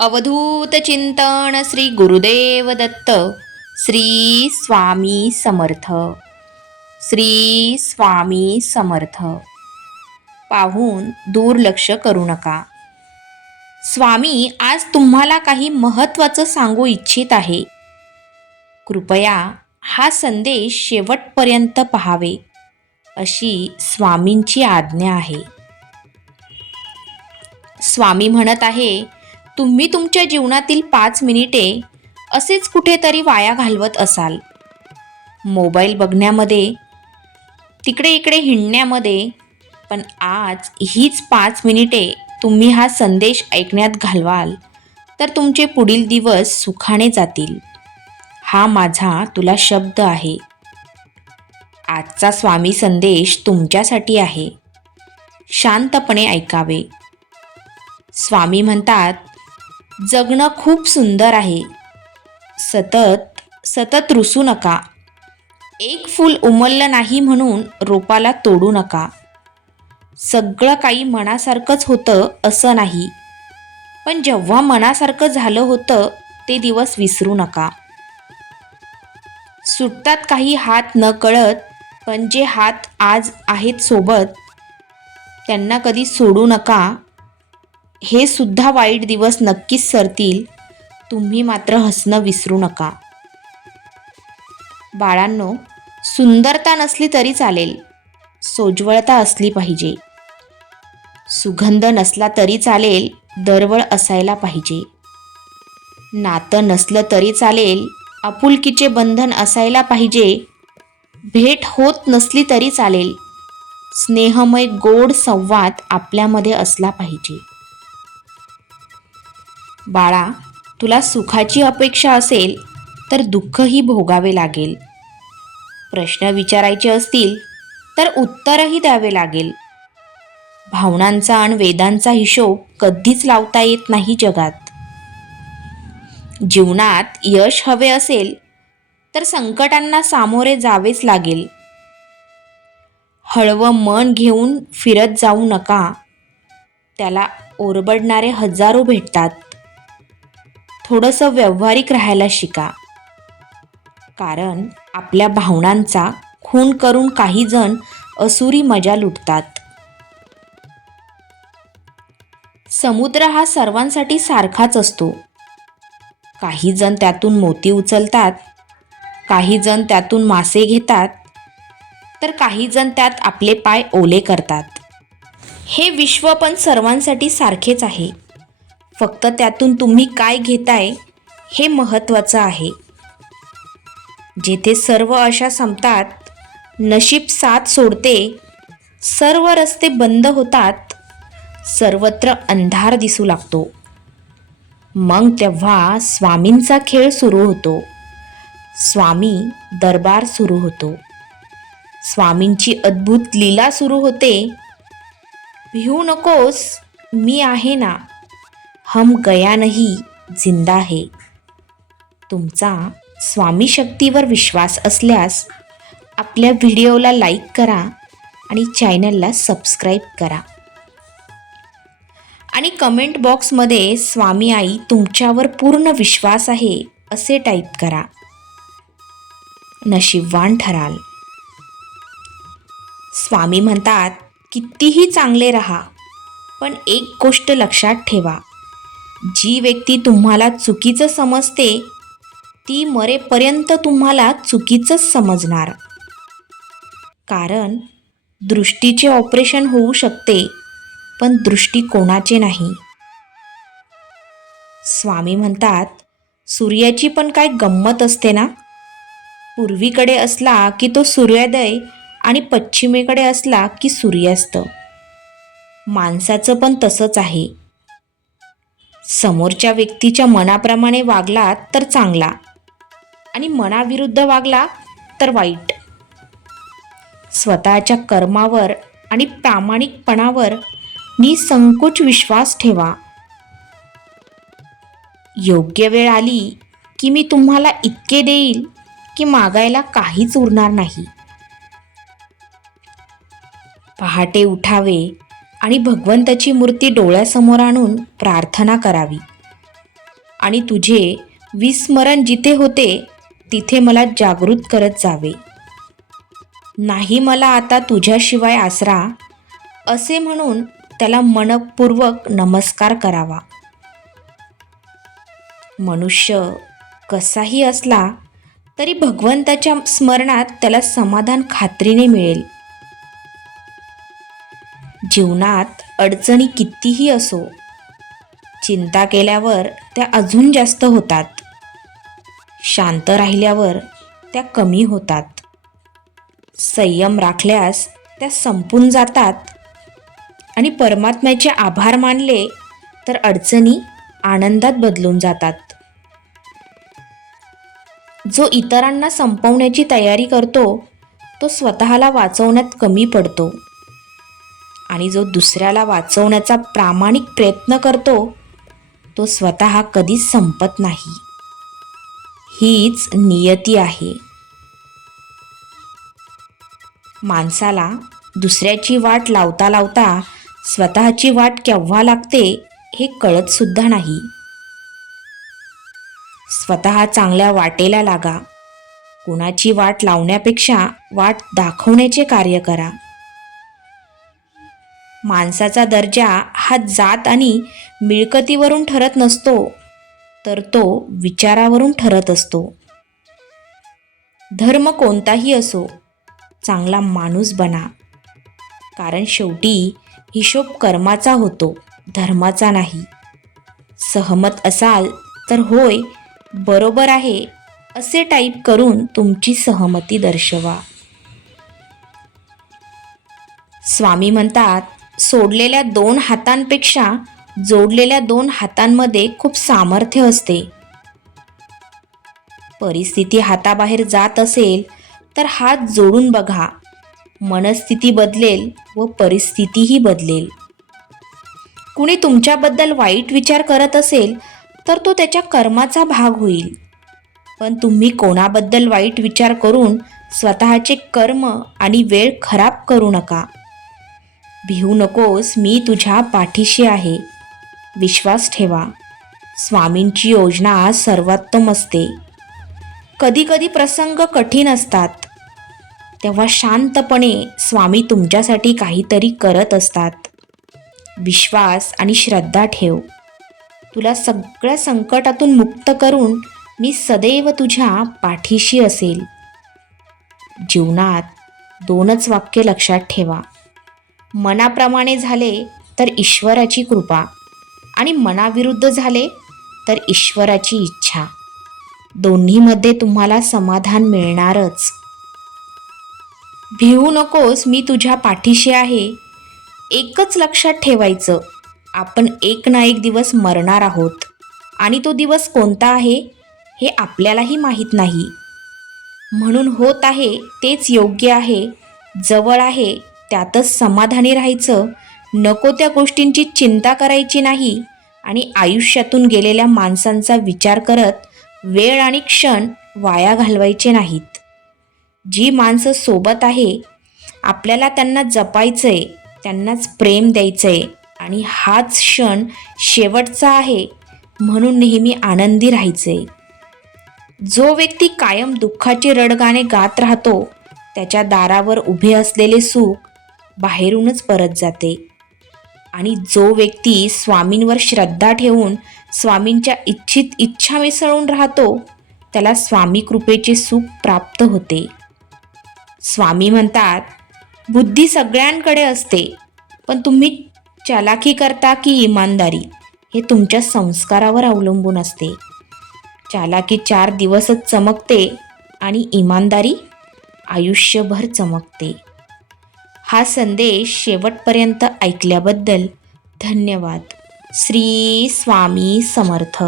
अवधूत चिंतन श्री गुरुदेव दत्त. श्री स्वामी समर्थ. श्री स्वामी समर्थ. पाहून दुर्लक्ष करू नका. स्वामी आज तुम्हाला काही महत्त्वाचं सांगू इच्छित आहे. कृपया हा संदेश शेवटपर्यंत पहावे अशी स्वामींची आज्ञा आहे. स्वामी म्हणत आहे, तुम्ही तुमच्या जीवनातील 5 मिनिटे असेच कुठेतरी वाया घालवत असाल. मोबाईल बघण्यामध्ये, तिकडे इकडे हिंडण्यामध्ये. पण आज हीच 5 मिनिटे तुम्ही हा संदेश ऐकण्यात घालवाल तर तुमचे पुढील दिवस सुखाने जातील. हा माझा तुला शब्द आहे. आजचा स्वामी संदेश तुमच्यासाठी आहे. शांतपणे ऐकावे. स्वामी म्हणतात, जगणं खूप सुंदर आहे. सतत सतत रुसू नका. एक फूल उमललं नाही म्हणून रोपाला तोडू नका. सगळं काही मनासारखंच होतं असं नाही, पण जेव्हा मनासारखं झालं होतं ते दिवस विसरू नका. सुटतात काही हात न कळत, पण जे हात आज आहेत सोबत त्यांना कधी सोडू नका. हे सुद्धा वाईट दिवस नक्कीच सरतील. तुम्ही मात्र हसणं विसरू नका. बाळांनो, सुंदरता नसली तरी चालेल, सोज्वळता असली पाहिजे. सुगंध नसला तरी चालेल, दरवळ असायला पाहिजे. नातं नसलं तरी चालेल, आपुलकीचे बंधन असायला पाहिजे. भेट होत नसली तरी चालेल, स्नेहमय गोड संवाद आपल्यामध्ये असला पाहिजे. बाळा, तुला सुखाची अपेक्षा असेल तर दुःखही भोगावे लागेल. प्रश्न विचारायचे असतील तर उत्तरही द्यावे लागेल. भावनांचा आणि वेदांचा हिशोब कधीच लावता येत नाही जगात. जीवनात यश हवे असेल तर संकटांना सामोरे जावेच लागेल. हळवं मन घेऊन फिरत जाऊ नका. त्याला ओरबडणारे हजारो भेटतात. थोडंसं व्यावहारिक राहायला शिका. कारण आपल्या भावनांचा खून करून काही जण असुरी मजा लुटतात. समुद्र हा सर्वांसाठी सारखाच असतो. काही जण त्यातून मोती उचलतात, काही जण त्यातून मासे घेतात, तर काही जण त्यात आपले पाय ओले करतात. हे विश्व पण सर्वांसाठी सारखेच आहे. फक्त त्यातून तुम्ही काय घेताय हे महत्त्वाचं आहे. जेथे सर्व आशा संपतात, नशीब साथ सोडते, सर्व रस्ते बंद होतात, सर्वत्र अंधार दिसू लागतो, मग तेव्हा स्वामींचा खेळ सुरू होतो. स्वामी दरबार सुरू होतो. स्वामींची अद्भुत लीला सुरू होते. भिऊ नकोस, मी आहे ना. हम गया नहीं, जिंदा है. तुमचा स्वामी शक्तीवर विश्वास असल्यास आपल्या व्हिडिओला लाईक करा आणि चॅनलला सबस्क्राईब करा. आणि कमेंट बॉक्समध्ये स्वामी आई तुमच्यावर पूर्ण विश्वास आहे असे टाईप करा. नशीबवान ठराल. स्वामी म्हणतात, कितीही चांगले राहा, पण एक गोष्ट लक्षात ठेवा. जी व्यक्ती तुम्हाला चुकीचं समजते ती मरेपर्यंत तुम्हाला चुकीचंच समजणार. कारण दृष्टीचे ऑपरेशन होऊ शकते, पण दृष्टिकोनाचे नाही. स्वामी म्हणतात, सूर्याची पण काय गंमत असते ना. पूर्वीकडे असला की तो सूर्योदय आणि पश्चिमेकडे असला की सूर्यास्त. माणसाचं पण तसंच आहे. समोरच्या व्यक्तीच्या मनाप्रमाणे वागला तर चांगला आणि मनाविरुद्ध वागला तर वाईट. स्वतःच्या कर्मावर आणि प्रामाणिकपणावर निसंकोच विश्वास ठेवा. योग्य वेळ आली की मी तुम्हाला इतके देईल की मागायला काहीच उरणार नाही. पहाटे उठावे आणि भगवंताची मूर्ती डोळ्यासमोर आणून प्रार्थना करावी. आणि तुझे विस्मरण जिथे होते तिथे मला जागृत करत जावे. नाही मला आता तुझ्याशिवाय आसरा असे म्हणून त्याला मनपूर्वक नमस्कार करावा. मनुष्य कसाही असला तरी भगवंताच्या स्मरणात त्याला समाधान खात्रीने मिळेल. जीवनात अडचणी कितीही असो, चिंता केल्यावर त्या अजून जास्त होतात. शांत राहिल्यावर त्या कमी होतात. संयम राखल्यास त्या संपून जातात. आणि परमात्म्याचे आभार मानले तर अडचणी आनंदात बदलून जातात. जो इतरांना संपवण्याची तयारी करतो तो स्वतःला वाचवण्यात कमी पडतो. आणि जो दुसऱ्याला वाचवण्याचा प्रामाणिक प्रयत्न करतो तो स्वतः कधीच संपत नाही. हीच नियती आहे. माणसाला दुसऱ्याची वाट लावता लावता स्वतःची वाट केव्हा लागते हे कळत सुद्धा नाही. स्वतः चांगल्या वाटेला लागा. कुणाची वाट लावण्यापेक्षा वाट दाखवण्याचे कार्य करा. माणसाचा दर्जा हा जात आणि मिळकतीवरून ठरत नसतो, तर तो विचारावरून ठरत असतो. धर्म कोणताही असो, चांगला माणूस बना. कारण शेवटी हिशोब कर्माचा होतो, धर्माचा नाही. सहमत असाल तर होय, बरोबर आहे असे टाईप करून तुमची सहमती दर्शवा. स्वामी म्हणतात, सोडलेल्या 2 हातांपेक्षा जोडलेल्या 2 हातांमध्ये खूप सामर्थ्य असते. परिस्थिती हाताबाहेर जात असेल तर हात जोडून बघा. मनस्थिती बदलेल व परिस्थितीही बदलेल. कुणी तुमच्याबद्दल वाईट विचार करत असेल तर तो त्याच्या कर्माचा भाग होईल. पण तुम्ही कोणाबद्दल वाईट विचार करून स्वतःचे कर्म आणि वेळ खराब करू नका. भिवू नकोस, मी तुझ्या पाठीशी आहे. विश्वास ठेवा. स्वामींची योजना सर्वोत्तम असते. कधी कधी प्रसंग कठीण असतात, तेव्हा शांतपणे स्वामी तुमच्यासाठी काहीतरी करत असतात. विश्वास आणि श्रद्धा ठेव. तुला सगळ्या संकटातून मुक्त करून मी सदैव तुझ्या पाठीशी असेल. जीवनात 2च वाक्य लक्षात ठेवा. मनाप्रमाणे झाले तर ईश्वराची कृपा आणि मनाविरुद्ध झाले तर ईश्वराची इच्छा. दोन्हीमध्ये तुम्हाला समाधान मिळणारच. भिवू नकोस, मी तुझ्या पाठीशी आहे. एकच लक्षात ठेवायचं, आपण एक ना एक दिवस मरणार आहोत आणि तो दिवस कोणता आहे हे आपल्यालाही माहीत नाही. म्हणून होत आहे तेच योग्य आहे. जवळ आहे त्यातच समाधानी राहायचं. नको त्या गोष्टींची चिंता करायची नाही आणि आयुष्यातून गेलेल्या माणसांचा विचार करत वेळ आणि क्षण वाया घालवायचे नाहीत. जी माणसं सोबत आहे आपल्याला त्यांना जपायचंय, त्यांनाच प्रेम द्यायचंय आणि हाच क्षण शेवटचा आहे म्हणून नेहमी आनंदी राहायचंय. जो व्यक्ती कायम दुःखाचे रडगाणे गात राहतो त्याच्या दारावर उभे असलेले सुख बाहेरूनच परत जाते. आणि जो व्यक्ती स्वामींवर श्रद्धा ठेवून स्वामींच्या इच्छित इच्छा मिसळून राहतो त्याला स्वामी कृपेचे सुख प्राप्त होते. स्वामी म्हणतात, बुद्धी सगळ्यांकडे असते, पण तुम्ही चालाकी करता की इमानदारी हे तुमच्या संस्कारावर अवलंबून असते. चालाकी 4 दिवसच चमकते आणि इमानदारी आयुष्यभर चमकते. हा संदेश शेवटपर्यंत ऐकल्याबद्दल धन्यवाद. श्री स्वामी समर्थ.